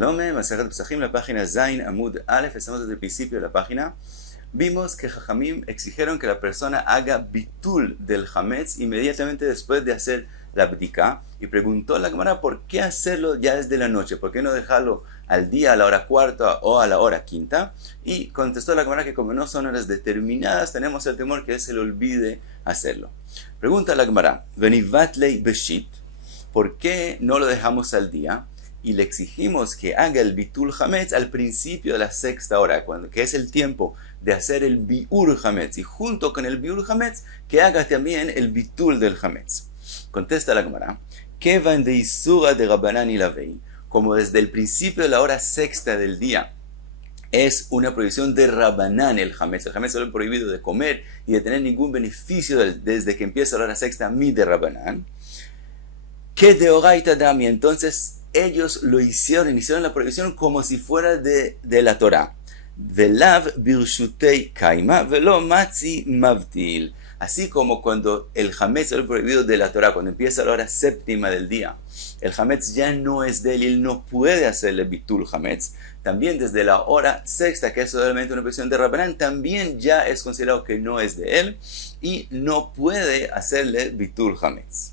Shalom, Masejet Pesachim, la página Zain Amud Aleph, estamos desde el principio de la página. Vimos que Jajamim exigieron que la persona haga bitul del Hametz inmediatamente después de hacer la bdika, y preguntó a la Gemara por qué hacerlo ya desde la noche, por qué no dejarlo al día, a la hora cuarta o a la hora quinta. Y contestó la Gemara que como no son horas determinadas, tenemos el temor que se le olvide hacerlo. Pregunta a la Gemara, Venivatlei Beshit, ¿por qué no lo dejamos al día? Y le exigimos que haga el bitul hametz al principio de la sexta hora, que es el tiempo de hacer el biur hametz, y junto con el biur hametz que haga también el bitul del hametz. Contesta la Gemara, Kevan de Isura de Rabbanan y Lavei, como desde el principio de la hora sexta del día es una prohibición de Rabbanán el hametz es prohibido de comer y de tener ningún beneficio desde que empieza la hora sexta mi de Rabbanán, que de Oraita Dami, entonces ellos lo hicieron la prohibición como si fuera de la Torah. Velav birshutei kaima velo matzi mavtil. Así como cuando el hametz es prohibido de la Torah, cuando empieza la hora séptima del día, el hametz ya no es de él y él no puede hacerle bitul hametz. También desde la hora sexta, que es solamente una prohibición de Rabbanán, también ya es considerado que no es de él y no puede hacerle bitul hametz.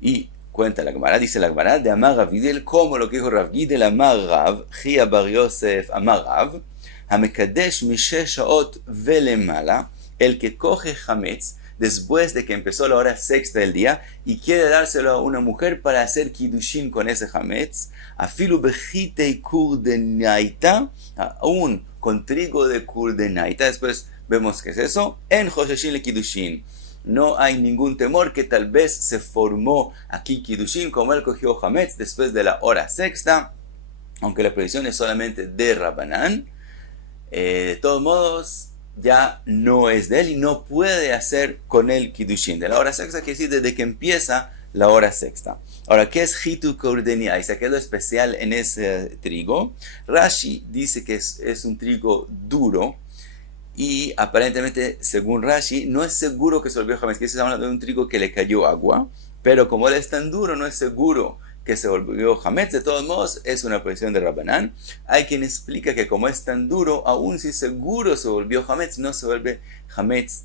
Y cuenta la Gemara, dice la Gemara, de Amar Rav Gidel, como lo que dijo Rav Gidel, Amar Rav, Chia Bar Yosef, Amar Rav, Hamekadesh Mishesh Shaot Velemala, el que coge hametz después de que empezó la hora sexta del día y quiere dárselo a una mujer para hacer kiddushin con ese hametz, afilu bechitei kurdenaita, aún con trigo de kurdenaita, después vemos qué es eso, en Hosheshin le kiddushin. No hay ningún temor que tal vez se formó aquí kiddushin, como él cogió hametz después de la hora sexta, aunque la prohibición es solamente de Rabbanán. De todos modos, ya no es de él y no puede hacer con él kiddushin. De la hora sexta quiere decir desde que empieza la hora sexta. Ahora, ¿qué es hitu kordenia? Y se quedó especial en ese trigo. Rashi dice que es un trigo duro. Y aparentemente, según Rashi, no es seguro que se volvió hametz, que estamos hablando de un trigo que le cayó agua, pero como él es tan duro, no es seguro que se volvió hametz. De todos modos, es una prohibición de Rabbanán. Hay quien explica que como es tan duro, aun si seguro se volvió hametz, no se vuelve hametz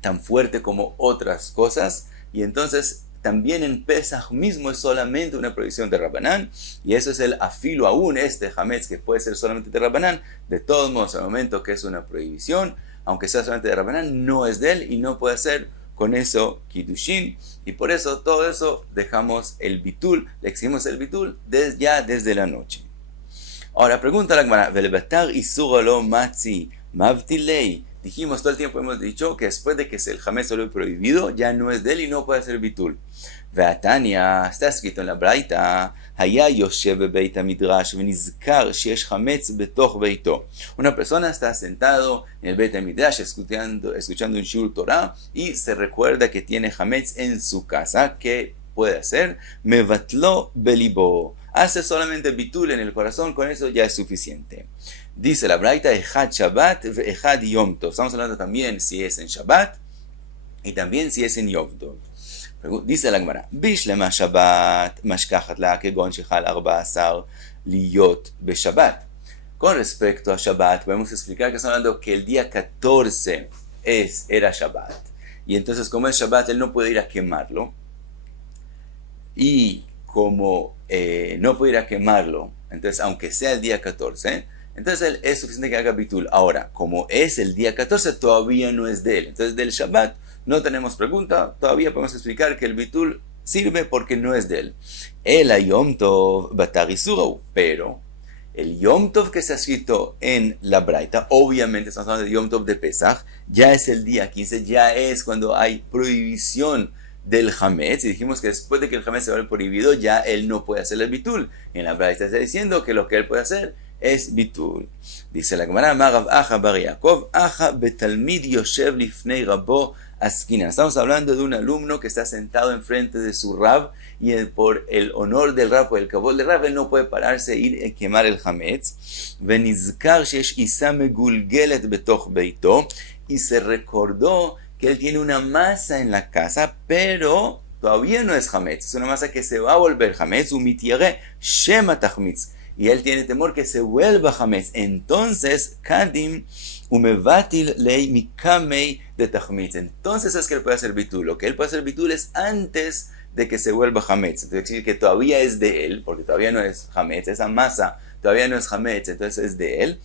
tan fuerte como otras cosas, y entonces también en Pesach mismo es solamente una prohibición de Rabbanán, y eso es el afilo aún, este hametz que puede ser solamente de Rabbanán. De todos modos, al momento que es una prohibición, aunque sea solamente de Rabbanán, no es de él y no puede hacer con eso kiddushin, y por eso todo eso dejamos el bitul, le exigimos el bitul ya desde la noche. Ahora pregunta la Gemara, velbatar isur lo matzi mavtilei. Dijimos todo el tiempo, hemos dicho que después de que el hametz lo prohibido, ya no es de él y no puede hacer bitul. Ve'atania, está escrito en la Braita, haya yoshev bebeit midrash venizkar sheyesh hametz betoch beito. Una persona está sentado en el Beit HaMidrash escuchando un Shur Torah y se recuerda que tiene hametz en su casa. ¿Qué puede hacer? Mevatlo belibo. Hace solamente bitul en el corazón, con eso ya es suficiente. Dice la Braita, Echad Shabbat, Echad Yom Tov. Estamos hablando también si es en Shabbat y también si es en Yom Tov. Dice la Gemara, Bishlema Shabbat, Mashkachat la Kegon Shechal 14 Liyot Beshabbat. Con respecto a Shabbat, podemos explicar que estamos hablando que el día 14 era Shabbat. Y entonces, como es Shabbat, él no puede ir a quemarlo. Y como no puede ir a quemarlo, entonces, aunque sea el día 14, entonces él es suficiente que haga bitul. Ahora, como es el día 14, todavía no es de él. Entonces, del Shabbat no tenemos pregunta. Todavía podemos explicar que el bitul sirve porque no es de él. El Yom Tov batar isurau. Pero el Yom Tov que está escrito en la Braita, obviamente estamos hablando de Yom Tov de Pesach, ya es el día 15, ya es cuando hay prohibición del hametz, y dijimos que después de que el hametz se vuelve prohibido, ya él no puede hacer el bitul. En la Braita está diciendo que lo que él puede hacer es bitul. Dice la Gemara, Marav Aja Bar Yaakov, Aja betalmid yoshev lifnei rabo askinan. Estamos hablando de un alumno que está sentado enfrente de su rab, y por el honor del rab, por el kabol del rab, él no puede pararse e ir a quemar el hametz. Venizkar shesh isa megulgelet betoch beito, y se recordó que él tiene una masa en la casa, pero todavía no es hametz, es una masa que se va a volver hametz, umitiare shema tachmitz, y él tiene temor que se vuelva hametz. Entonces, kadim umevatil lei mikamei de tachmitz. Entonces es que él puede hacer bitul. Lo que él puede hacer bitul es antes de que se vuelva hametz. Entonces, decir que todavía es de él, porque todavía no es hametz, esa masa todavía no es hametz, entonces es de él.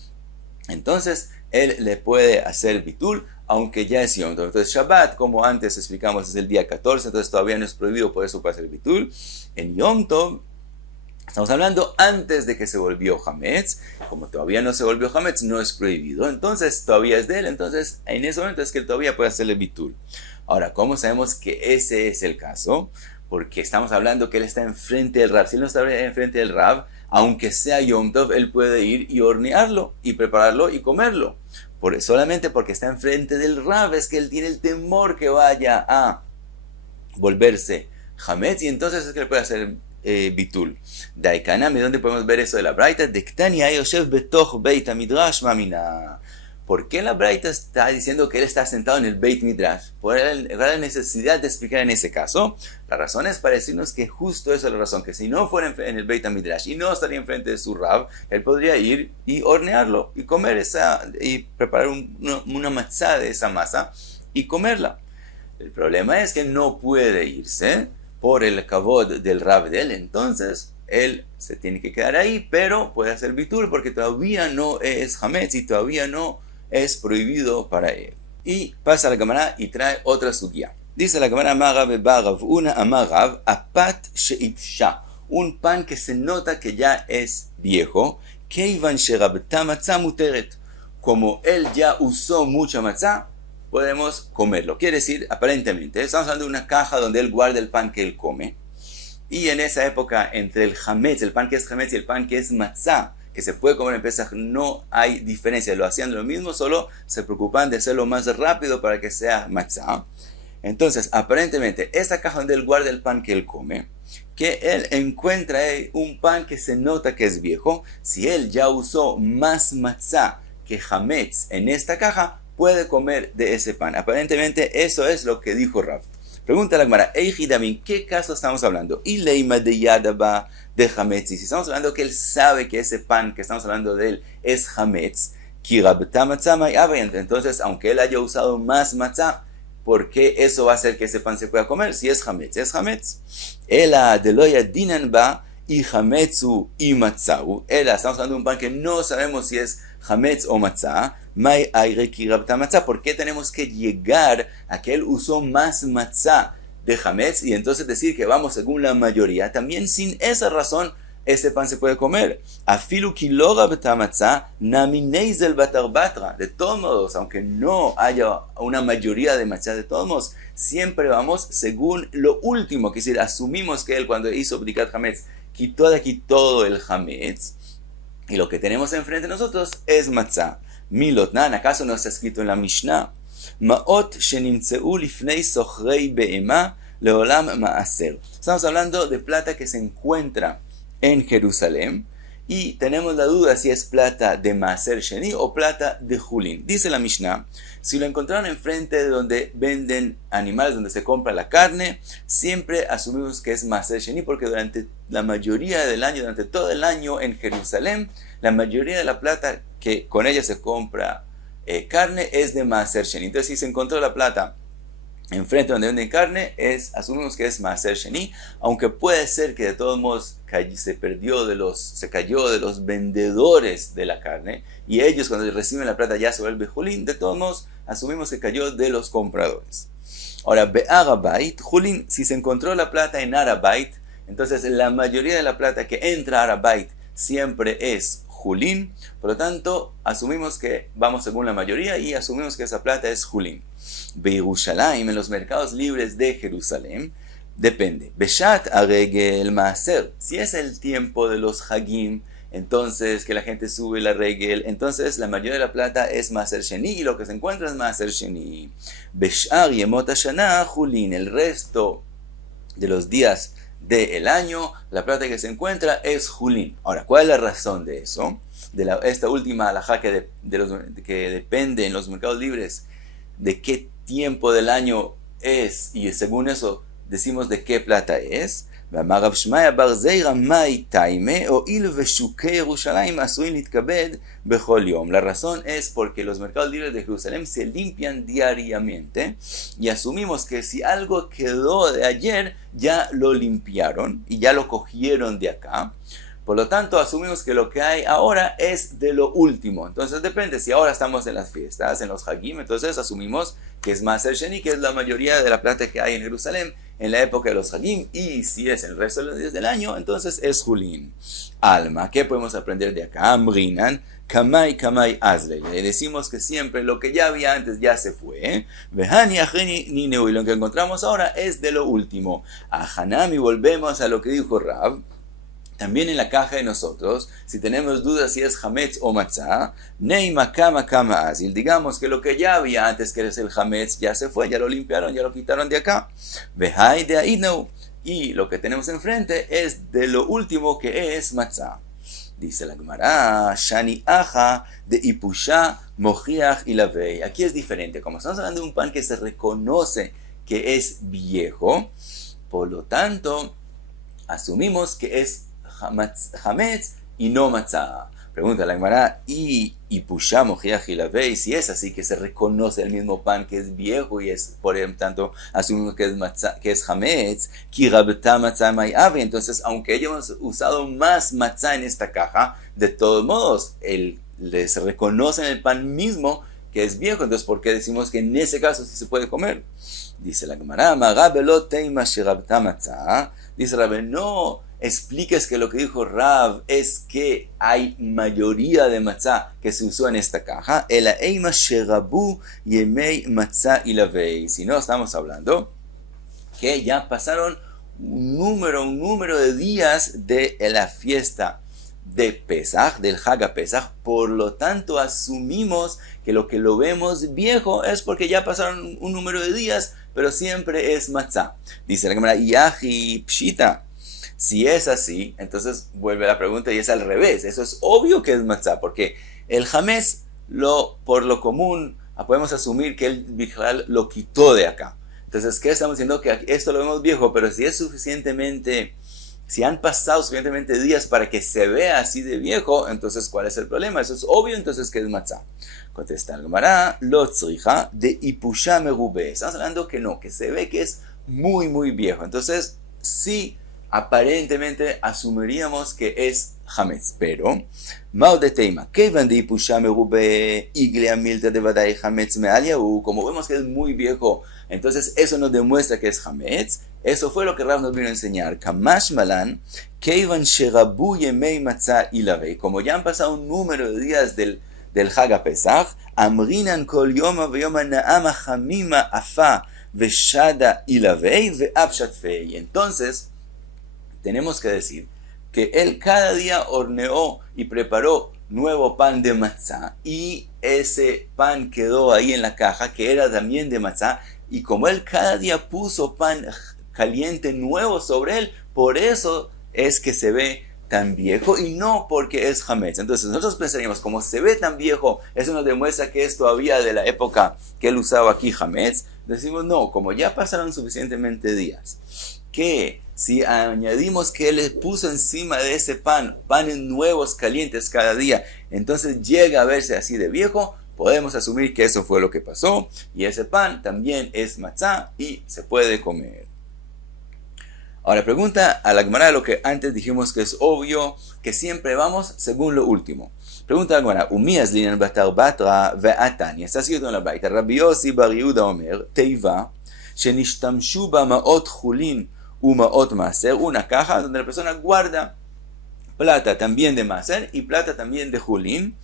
Entonces, él le puede hacer bitul, aunque ya es Yom Tov. Entonces, Shabbat, como antes explicamos, es el día 14, entonces todavía no es prohibido, por eso puede hacer bitul. En Yom Tov, estamos hablando antes de que se volvió hametz. Como todavía no se volvió hametz, no es prohibido. Entonces, todavía es de él. Entonces, en ese momento es que él todavía puede hacerle bitul. Ahora, ¿cómo sabemos que ese es el caso? Porque estamos hablando que él está enfrente del Rab. Si él no está enfrente del Rab, aunque sea Yom Tov, él puede ir y hornearlo, y prepararlo y comerlo. Solamente porque está enfrente del Rab es que él tiene el temor que vaya a volverse hametz, y entonces es que él puede hacer bitul. Daikanami, ¿dónde podemos ver eso de la Braita? Dektani ayoshev betoch beit hamidrash mamina. ¿Por qué la Braita está diciendo que él está sentado en el Beit Midrash? ¿Por la necesidad de explicar en ese caso? La razón es para decirnos que justo esa es la razón, que si no fuera en el Beit Midrash y no estaría enfrente de su Rab, él podría ir y hornearlo y comer y preparar una matzá de esa masa y comerla. El problema es que no puede irse por el kavod del Rab de él, entonces él se tiene que quedar ahí, pero puede hacer bitul porque todavía no es hametz y todavía no es prohibido para él. Y pasa a la Gemara y trae otra sugya. Dice la Gemara, Amarav Barav, una Amarav, apat sheipsha, un pan que se nota que ya es viejo, keivan sherabta matzah muteret, como él ya usó mucha matzah, podemos comerlo. Quiere decir, aparentemente, estamos hablando de una caja donde él guarda el pan que él come, y en esa época, entre el hametz, el pan que es hametz y el pan que es matzah, que se puede comer en Pesaj, no hay diferencia, lo hacían lo mismo, solo se preocupan de hacerlo más rápido para que sea matzah. Entonces, aparentemente, esta caja donde él guarda el pan que él come, que él encuentra ahí un pan que se nota que es viejo, si él ya usó más matzah que hametz en esta caja, puede comer de ese pan. Aparentemente, eso es lo que dijo Rav. Pregunta la Gemara, Eijidamin, ¿qué caso estamos hablando? Y leima de yadaba de hametz. Si estamos hablando que él sabe que ese pan que estamos hablando de él es hametz, entonces, aunque él haya usado más matzah, ¿por qué eso va a hacer que ese pan se pueda comer? Si es hametz, es hametz. Ela de loya dinan ba y hametzu y matzau. Ela, estamos hablando de un pan que no sabemos si es hametz o matzah. ¿Por qué tenemos que llegar a que él usó más matzah de hametz y entonces decir que vamos según la mayoría? También sin esa razón este pan se puede comer. Afilu kiloga betamatzah namineizel batarbatra. De todos modos, aunque no haya una mayoría de matzah, de todos modos, siempre vamos según lo último. Que es decir, asumimos que él cuando hizo bdikat hametz quitó de aquí todo el hametz y lo que tenemos enfrente de nosotros es matzah. Milotnan, ¿acaso no está escrito en la Mishnah? Maot shenimtzeu lifnei sochrei be'ema leolam ma'aser. Estamos hablando de plata que se encuentra en Jerusalén y tenemos la duda si es plata de Maaser Sheni o plata de Julin. Dice la Mishnah, si lo encontraron enfrente de donde venden animales, donde se compra la carne, siempre asumimos que es Maaser Sheni porque durante la mayoría del año, durante todo el año en Jerusalén, la mayoría de la plata que con ella se compra carne es de Maaser Sheni. Entonces, si se encontró la plata enfrente donde venden carne, asumimos que es Maaser Sheni, aunque puede ser que de todos modos se cayó de los vendedores de la carne, y ellos cuando reciben la plata ya se vuelve Julín, de todos modos asumimos que cayó de los compradores. Ahora, Be'arabait, Julín, si se encontró la plata en Arabait, entonces la mayoría de la plata que entra a Arabait siempre es Julín, por lo tanto asumimos que vamos según la mayoría y asumimos que esa plata es Julín. Beirushalayim, en los mercados libres de Jerusalén, depende. Beshat aregel maaser, si es el tiempo de los hagim, entonces que la gente sube la regel, entonces la mayoría de la plata es Maaser Sheni y lo que se encuentra es Maaser Sheni. Beshar yemot hashana Julín, el resto de los días del año, la plata que se encuentra es Julín. Ahora, ¿cuál es la razón de eso? Esta última alajá que depende en los mercados libres de qué tiempo del año es, y según eso decimos de qué plata es. ואמר רב שמעיה בר זיירא מאי תיימה, הואיל ושוקי ירושלים עשויים להתכבד בכל יום. La razón es porque los mercados libres de Jerusalén se limpian diariamente y asumimos que si algo quedó de ayer ya lo limpiaron y ya lo cogieron de acá. Por lo tanto, asumimos que lo que hay ahora es de lo último. Entonces depende, si ahora estamos en las fiestas, en los Hagim, entonces asumimos que es Maaser Sheni, que es la mayoría de la plata que hay en Jerusalén en la época de los Hagim, y si es el resto de los días del año, entonces es Julín. Alma, ¿qué podemos aprender de acá? Amrinan, Kamai Kamai Azle. Le decimos que siempre lo que ya había antes ya se fue. Vehani Acheni Nineu, y lo que encontramos ahora es de lo último. A Hanami, volvemos a lo que dijo Rav. También en la caja de nosotros, si tenemos dudas si es Hametz o Matzah, Neima Kama Kama Azil, digamos que lo que ya había antes que es el Hametz ya se fue, ya lo limpiaron, ya lo quitaron de acá. Vehai de Aidneu, y lo que tenemos enfrente es de lo último que es Matzah. Dice la Gemara, Shani Aja de Ipusha Mojiach y Lavei. Aquí es diferente, como estamos hablando de un pan que se reconoce que es viejo, por lo tanto, asumimos que es Hametz y no Matzah. Pregunta la Gemara, y Ipusha Mojiach y Lavei, si es así que se reconoce el mismo pan que es viejo y es, por lo tanto, asumimos que es Matzah, que es Hametz, Ki Rabta Matzah Mai Ave. Entonces, aunque hayamos usado más Matzah en esta caja, de todos modos, les reconocen el pan mismo que es viejo. Entonces, ¿por qué decimos que en ese caso sí se puede comer? Dice la Gemara, dice Rabbe, no expliques que lo que dijo Rav es que hay mayoría de matzah que se usó en esta caja. Si no, estamos hablando que ya pasaron un número de días de la fiesta de Pesach, del Hag Pesach. Por lo tanto, asumimos que lo vemos viejo es porque ya pasaron un número de días, pero siempre es matzah. Dice la Gemara, Yahi Pshita. Si es así, entonces vuelve la pregunta y es al revés. Eso es obvio que es matzah, porque el Hametz, por lo común, podemos asumir que el Bichlal lo quitó de acá. Entonces, ¿qué estamos diciendo? Que esto lo vemos viejo, pero si han pasado suficientemente días para que se vea así de viejo, entonces, ¿cuál es el problema? Eso es obvio, entonces, que es matzah. Contesta el Gemara, lo tzricha de ipusha merube. Estamos hablando que no, que se ve que es muy, muy viejo. Entonces, sí, aparentemente asumiríamos que es Hametz, pero Mao de Teima, Kevan de ipusha merube iglea milta de vadai Hametz mealiahu, como vemos que es muy viejo, entonces eso nos demuestra que es Hametz. Eso fue lo que Rav nos vino a enseñar. Kamash malan, Kevan sherabu yemei matzah ilavei, como ya han pasado un número de días del Hag Pesach, Amrinan kol yoma veyoma naama hamima afa veshada ilavei ve'apshatfei. Entonces, tenemos que decir que él cada día horneó y preparó nuevo pan de matzah, y ese pan quedó ahí en la caja, que era también de matzah, y como él cada día puso pan caliente nuevo sobre él, por eso es que se ve tan viejo y no porque es Hametz. Entonces nosotros pensaríamos, como se ve tan viejo, eso nos demuestra que es todavía de la época que él usaba aquí Hametz. Decimos no, como ya pasaron suficientemente días, que si añadimos que él le puso encima de ese panes nuevos calientes cada día, entonces llega a verse así de viejo, podemos asumir que eso fue lo que pasó, y ese pan también es matzah y se puede comer. Ahora pregunta a la Gemara lo que antes dijimos que es obvio, que siempre vamos según lo último. Pregunta a la Gemara, Umías linan batar batra ve'atani. Está escrito en la baita, Rabbi Yossi bar Yehuda omer, teiva, shenishtamshu ba ma'ot chulin u ma'ot maaser, una caja donde la persona guarda plata también de maaser y plata también de chulin,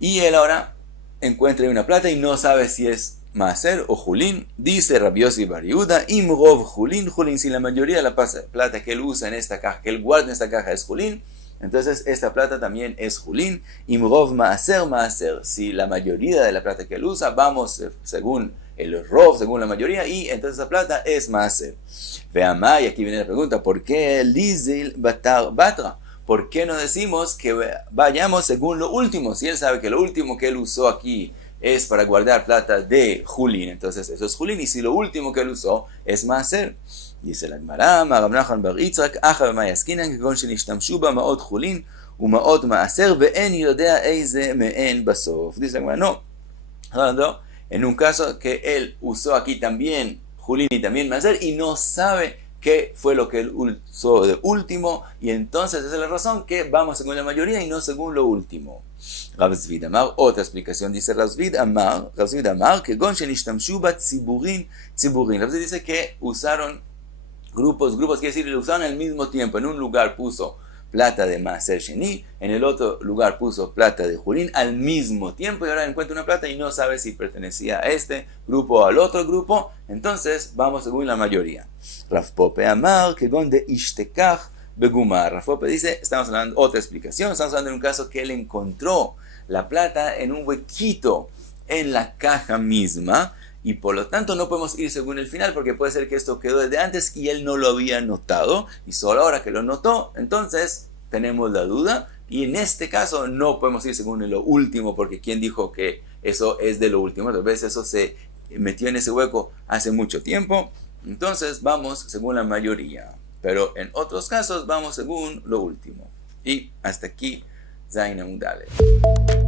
y él ahora encuentra una plata y no sabe si es maaser o julín. Dice Rabbi Yossi bar Yehuda, imrov julín, si la mayoría de la plata que él usa en esta caja, que él guarda en esta caja es julín, entonces esta plata también es julín. Imrov maaser, si la mayoría de la plata que él usa, vamos según el rov, según la mayoría, y entonces esa plata es maaser. Veamá, y aquí viene la pregunta, ¿por qué lizil batar batra? ¿Por qué no decimos que vayamos según lo último? Si él sabe que lo último que él usó aquí es para guardar plata de Julín, entonces eso es Julín, y si lo último que él usó es Maaser. Dice la Gemara, Rab Nachman bar Yitzchak, Acha b'ma yaskinan, כגון שנשתמשו בה מעות חולין ומעות מעשר, ואין יודע איזה מהן בסוף. Dice la Gemara, no, hablando en un caso que él usó aquí también Julín y también Maaser, y no sabe qué fue lo que él usó de último, y entonces esa es la razón que vamos según la mayoría y no según lo último. Rav Zvid Amar, otra explicación, dice Rav Zvid Amar, כגון שנשתמשו בה ציבורין. Rav Zvid dice que usaron grupos, quiere decir, lo usaron al mismo tiempo. En un lugar puso plata de Maaser Sheni, en el otro lugar puso plata de Julín al mismo tiempo, y ahora encuentra una plata y no sabe si pertenecía a este grupo o al otro grupo, entonces vamos según la mayoría. Rav Pope Amar, כגון דאישתכח בגומר. Rav Pope dice, estamos hablando, otra explicación, estamos hablando de un caso que él encontró la plata en un huequito en la caja misma, y por lo tanto no podemos ir según el final, porque puede ser que esto quedó desde antes y él no lo había notado, y solo ahora que lo notó, entonces tenemos la duda, y en este caso no podemos ir según lo último, porque ¿quién dijo que eso es de lo último? Tal vez eso se metió en ese hueco hace mucho tiempo, entonces vamos según la mayoría, pero en otros casos vamos según lo último. Y hasta aquí, Zayin Amud Aleph.